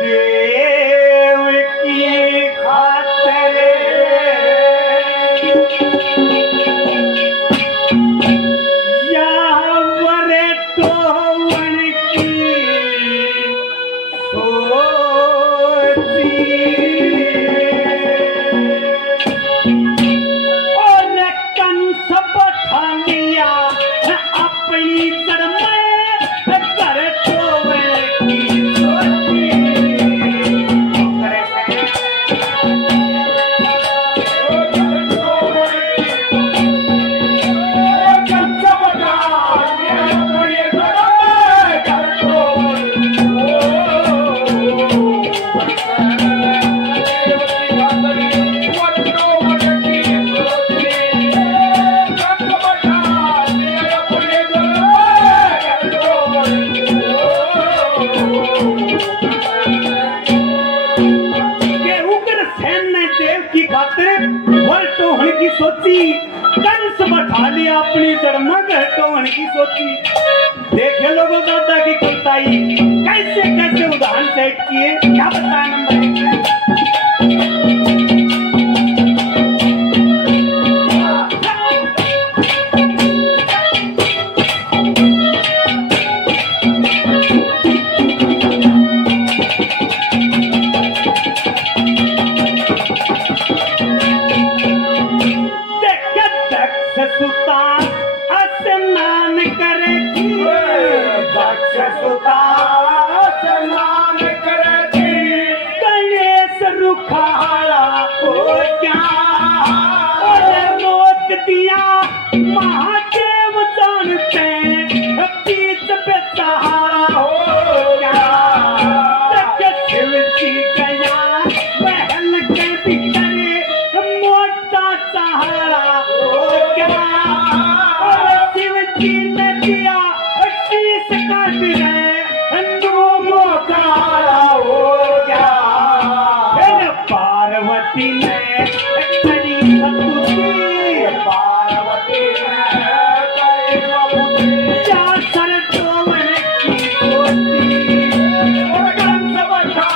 देव की खातिर यावरे टोवन की सोची और कंस बैठा लिया अपनी जड़ में कर टोवन की सोची की सोची कंस बैठा लिया अपनी जड़ में टोवन की सोची। देखे लोगों दादा की कुलताई कैसे कैसे उदाहरण सेट किए, क्या बताया नंबर एक में। गणेश रुखाड़ा हो क्या रोक दिया महादेव जानते बीच पे सहारा हो क्या। शिव जी गया बहन के भीतर मोटा सहारा हो क्या। शिव जी ने दिया शीश काट रहे पार्वती ने करी सतुकी पार्वती ने क्या सर टोवन की सोची कंस बैठा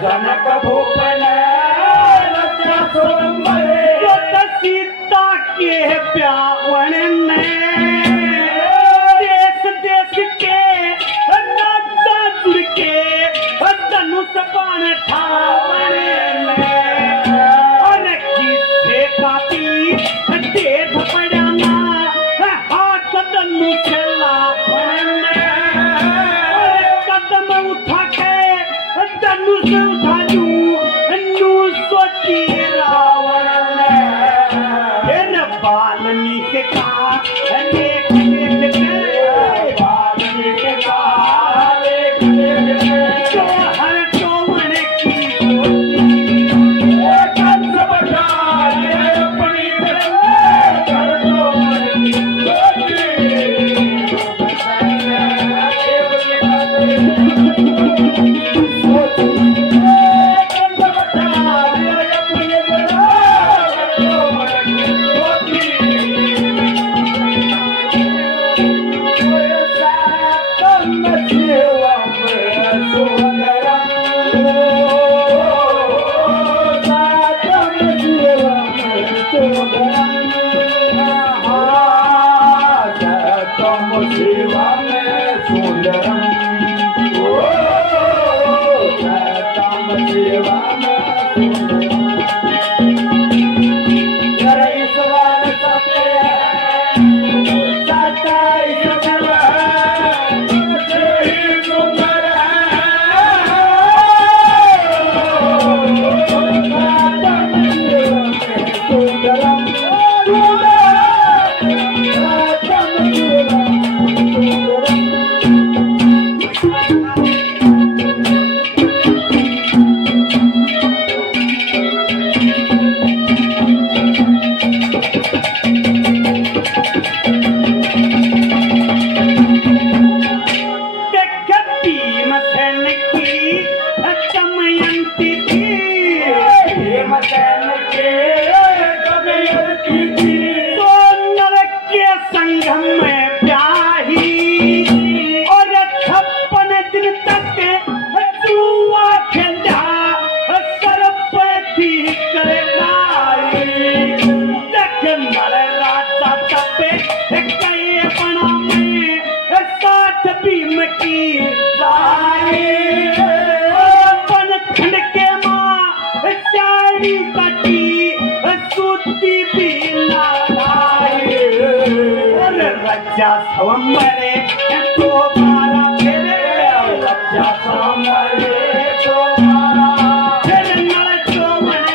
जनक भूपन सीता के ब्यावन में देश देश के राजा जुड़ के धनुष बाण ठावन में और किसे काटी देख पड़ाना हाथ धनुष लावन में कदम उठा के धनुष उठा सोची रावण ने बालनी तो नरक के संगम में ब्याही और 56 दिन तक जुआ खेला सर्प थी करना मर राता तपे कई बना में 60 भीम की अपन खंड के माँ चारी कटी सूती भी नाराय और रजा स्वमरे तो मारा तेरे रजा स्वमरे तो मारा फिर नल तो मने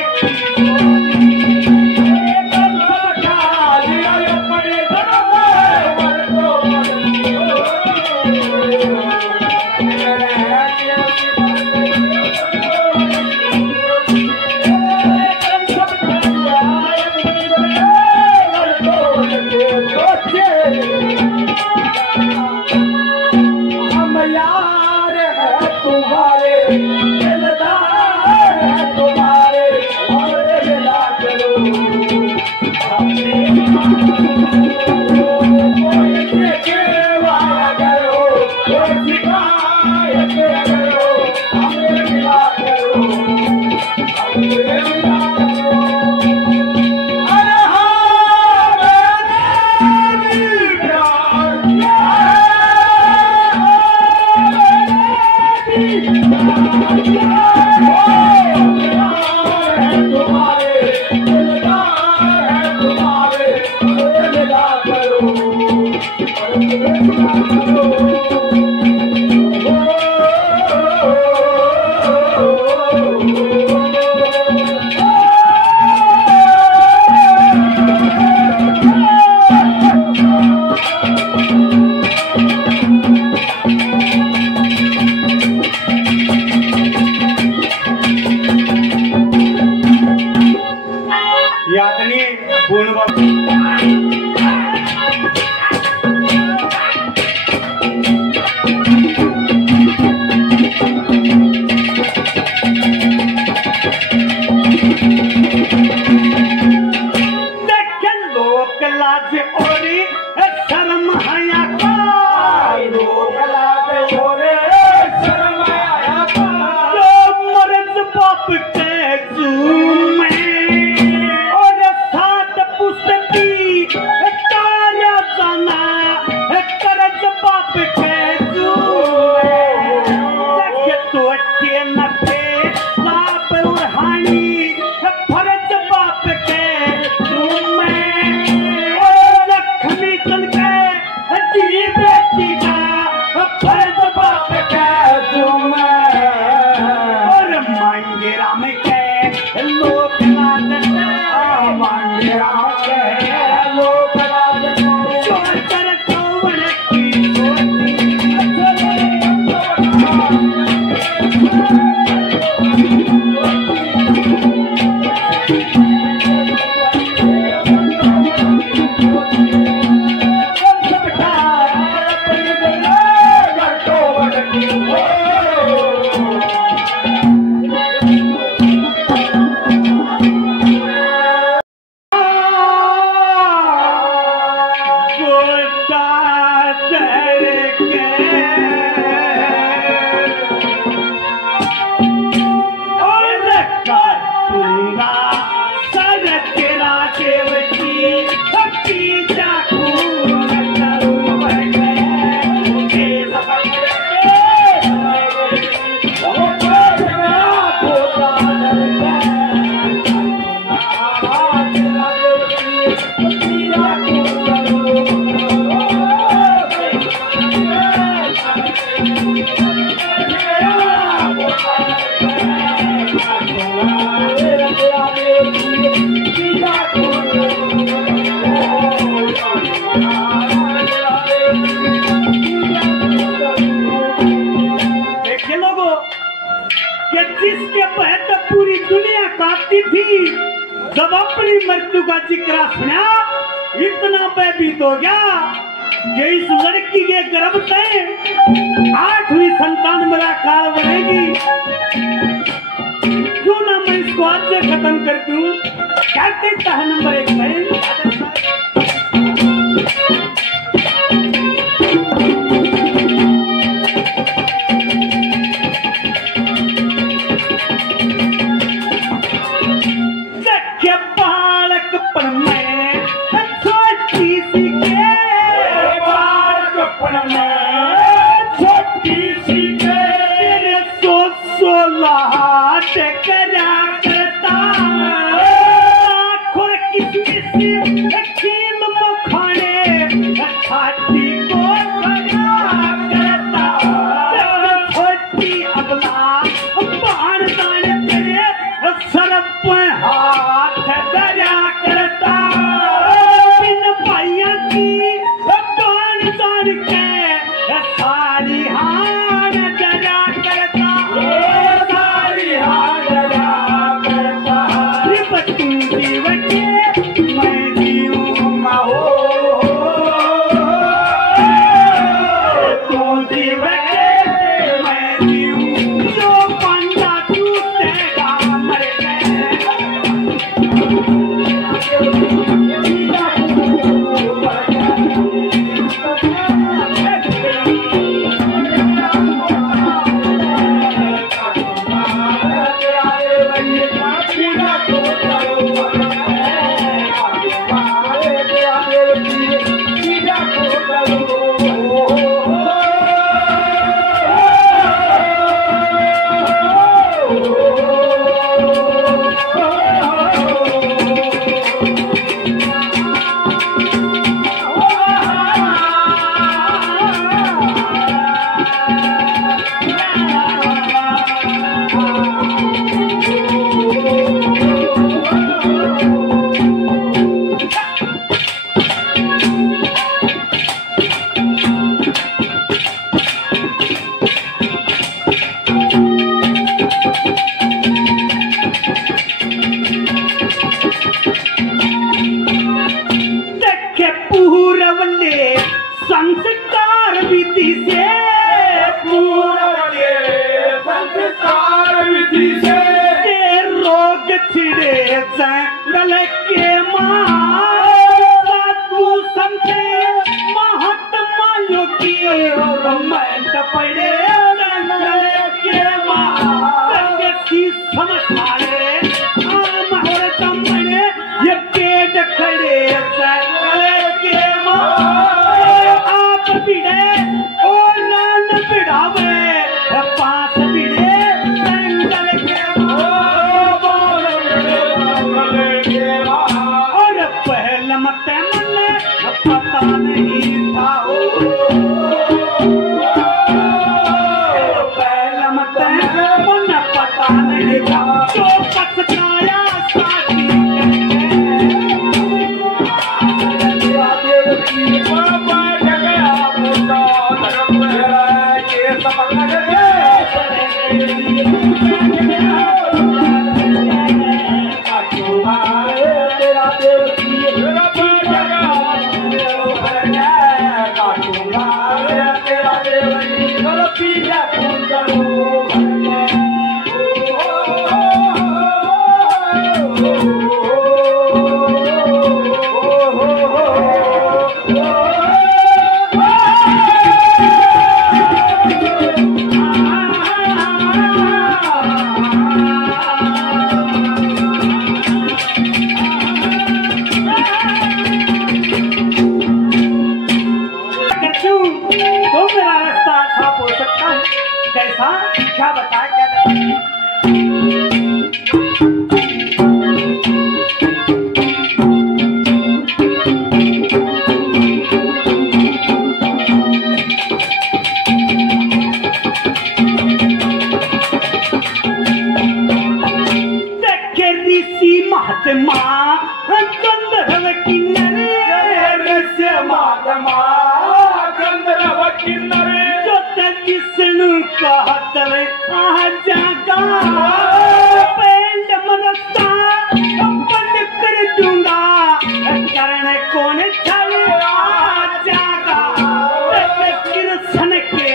जब अपनी मृत्यु का जिक्र सुना इतना भयभीत हो गया कि इस लड़की के गर्भ से 8वीं संतान मेरा काल बनेगी, क्यों ना मैं इसको आज से खत्म कर दूं। क्या कहता है नंबर 1 में क्या बताए क्या महात्मा गंधर्व किन्नरे महात्मा गंधर्व किन्नरे जो विष्णु कहतल जागा पहले मनस्ता बंद कर दूंगा करण कौन छले जागा कृष्ण के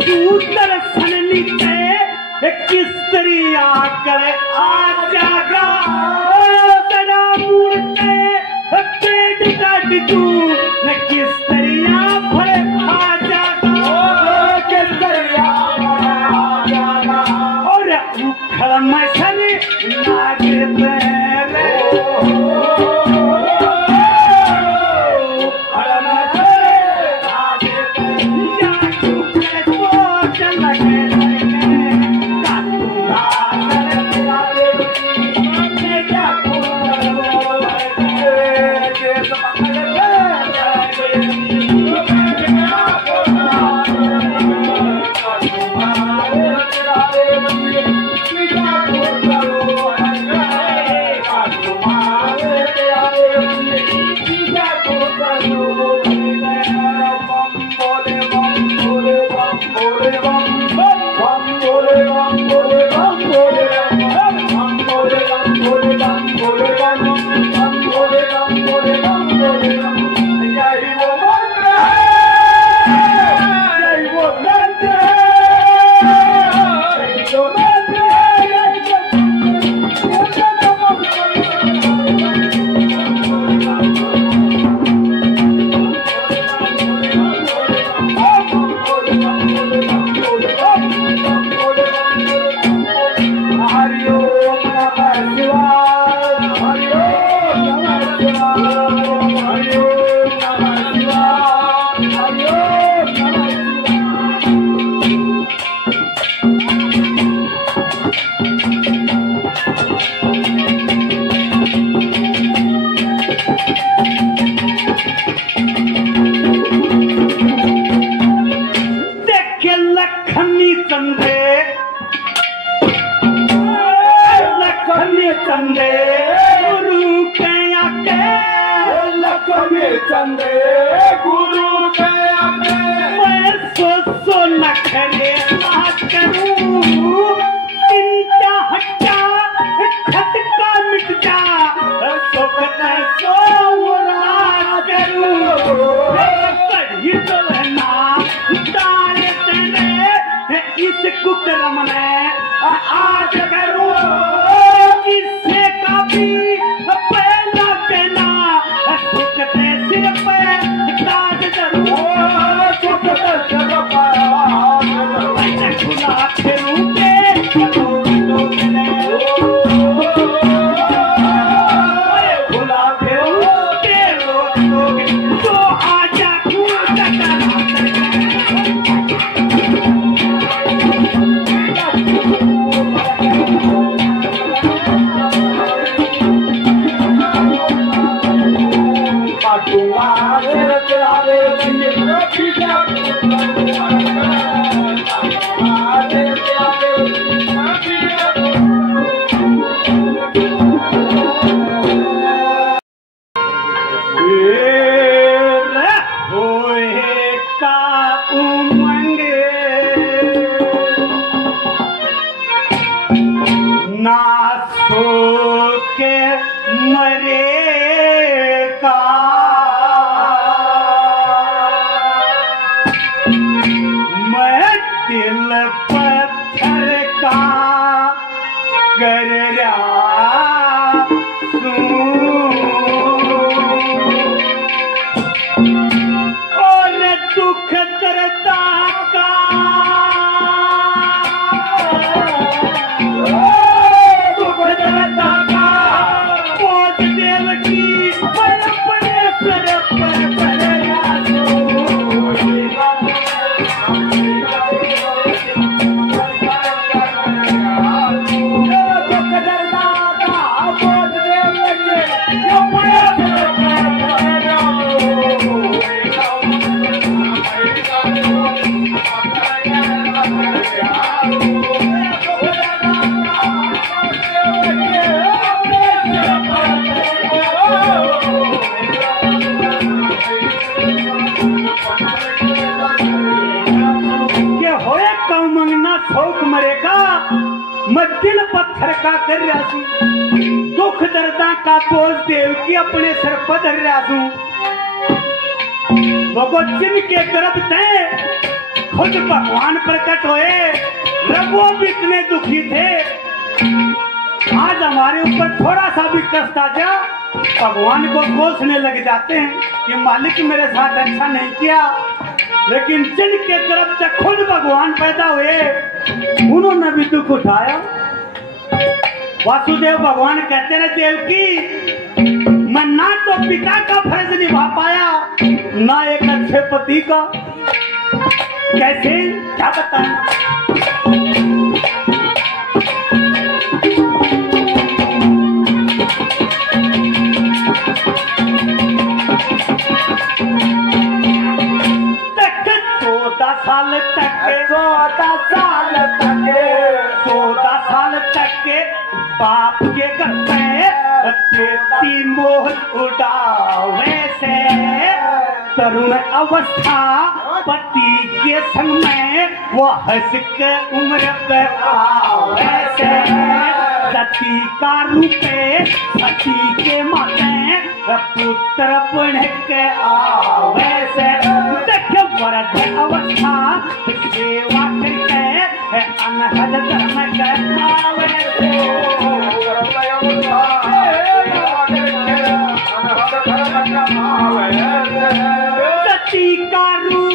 तू दर्शन निते किस तरी आकर आ जागा बेटी तू न किस तरिया भरे खा जाता किस दरिया जाना और उखड़ मछल नागे तेरे चंदे गुरु के मैं सोचो न करे ना करूं चिंता हटा खटका मिट जा सुख न सोरा करूं कहीं तो ना तार तेरे इस कुकर्म ने आज करूं किससे का भी पहला कहना सुख ते सिर पे ताज करूं सुख दर्शन खुदा के रूपे खुदा के रूपे तो आजा दिल पत्थर का कर रहा सू दुख दर्दा का बोझ देव की अपने सिर पर धर रहा सू जिनके गर्भ थे खुद भगवान प्रकट होए रघुओं भी इतने दुखी थे। आज हमारे ऊपर थोड़ा सा भी कष्ट आ गया भगवान को कोसने लग जाते हैं कि मालिक मेरे साथ अच्छा नहीं किया। लेकिन जिनके तरफ से खुद भगवान पैदा हुए उन्होंने भी दुख उठाया। वासुदेव भगवान कहते रहे देवकी, मैं ना तो पिता का फर्ज निभा पाया ना एक अच्छे पति का। कैसे, क्या बताएं? बाप के घर पे देती मोहन उड़ावे से, तरुण अवस्था पति के संग में वो हंस के उम्र पे आवे से, सती का रूपे सती के माते पुत्र बन के आवे से, देख वरद अवस्था सेवा करके अनहद धर्म के आवे से, सती का रूप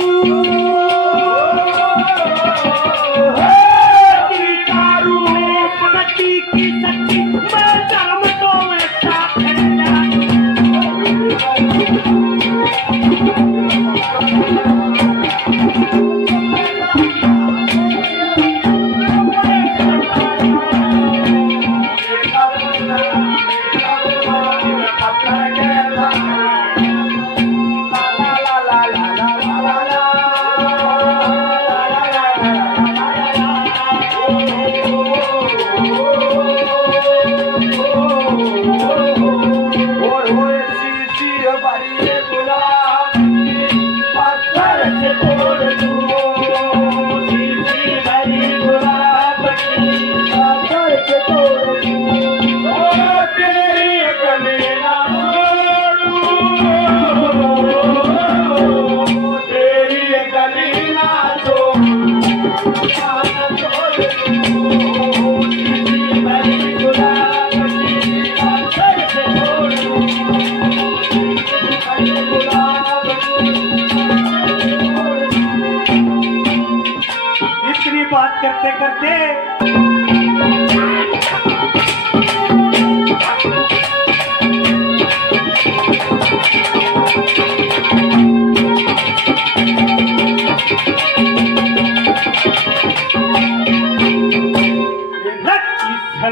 सती की सती मैं धर्म तो मैं साथ बात करते करते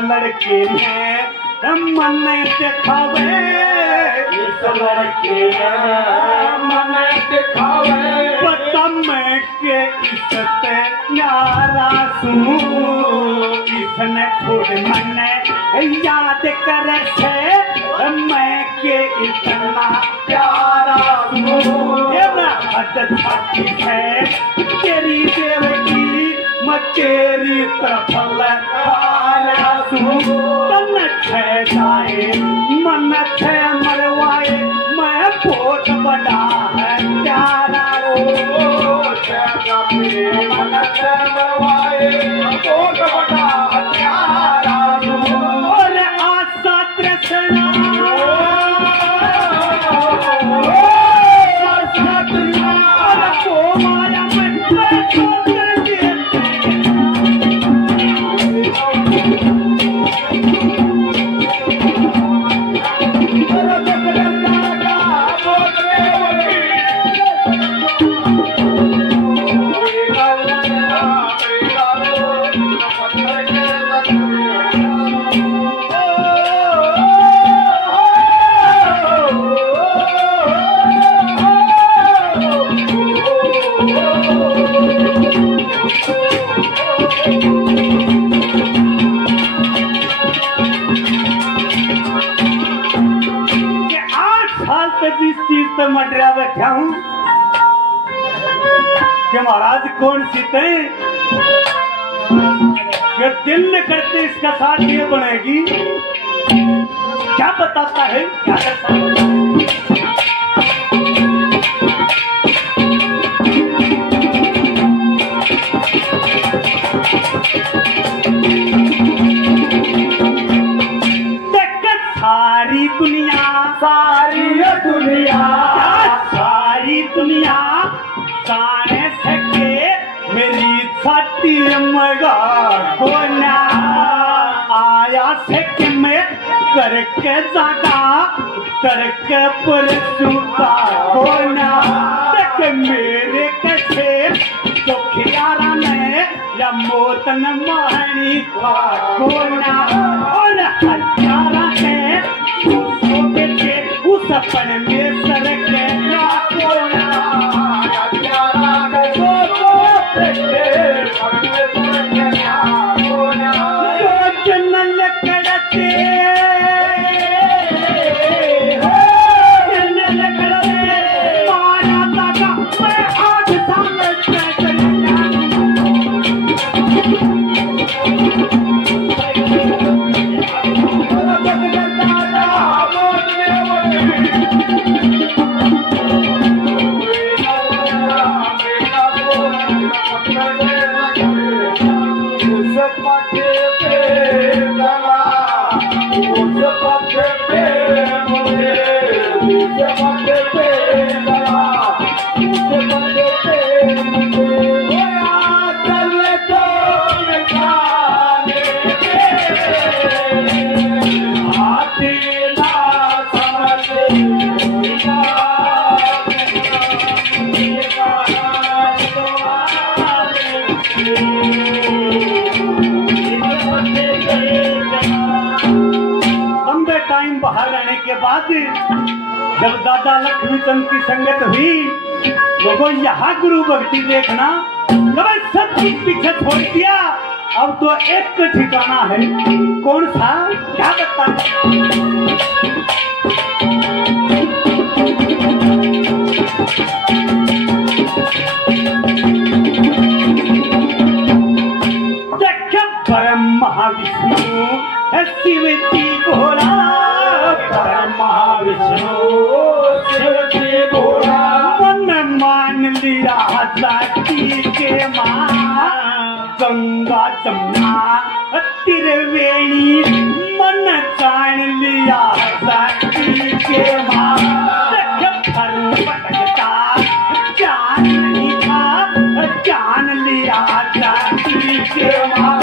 लड़के ने मन दिखावे, इस लड़के ने मन दिखावे, पता मैं के इज्जत न्यारा सुनूं, इसने छोड़ मने याद करे से मैं के इतना प्यारा सुनूं, ये हद छाती है तेरी देवकी मैं तेरी तरफ लगाया सुनूं, तन छे जाए मन छे मरवाए मैं बहुत बड़ा है प्यारा मन छे मरवाए बहुत बड़ा प्यारा और आशा तृष्णा को माया में मटरिया बैठा हूं कि महाराज कौन सीते कि दिल न करते इसका साथ ये बनेगी, क्या बताता है क्या करता है। सारी दुनिया सारी दुनिया सारी दुनिया जाने सके मेरी छाती मगा कोना आया से कि मैं करके जागा करके परसुका कोना तक मेरे कसे तो खियारा में या मौत न मानी कोना और हजारा है उस अपन में सर के कोना बाहर आने के बाद जब दादा लक्ष्मीचंद की संगत हुई लोगों यहाँ गुरु भक्ति देखना कभी सब कुछ पीछे छोड़ दिया अब तो एक ठिकाना है कौन सा क्या बता परम महाविष्णु शिव जी भोला परम महाविष्णु शिव जी भोला मन मान लिया जाति के माँ गंगा जमुना त्रिवेणी मन जान लिया जाति के माँ भटकता जान नहीं था जान लिया जाति के माँ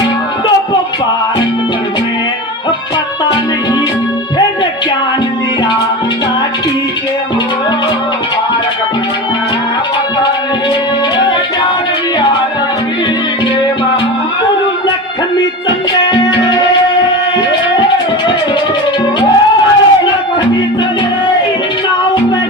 पता नहीं फिर ज्ञान लिया जाति के ज्ञान लिया जाति के गुरु लक्ष्मीचंद लक्ष्मीचंद नाव में